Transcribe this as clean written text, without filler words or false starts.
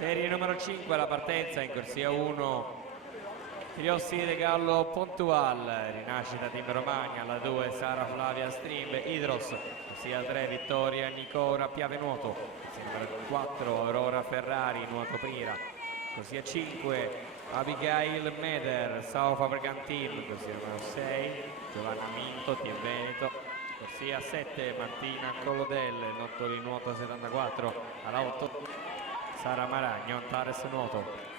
Serie numero 5, la partenza in corsia 1. Triossi De Gallo Pontual, Rinascita Team Romagna, alla 2 Sara Flavia Stream, Idros, corsia 3 Vittoria Nicora Piave Nuoto, corsia numero 4 Aurora Ferrari Nuoto Prira, corsia 5 Abigail Meder Saufa Brigantin, corsia numero 6 Giovanna Minto Team Veneto, corsia 7 Martina Collodelle Nottoli Nuoto 74, alla 8 Sara Maragno Antares Nuoto.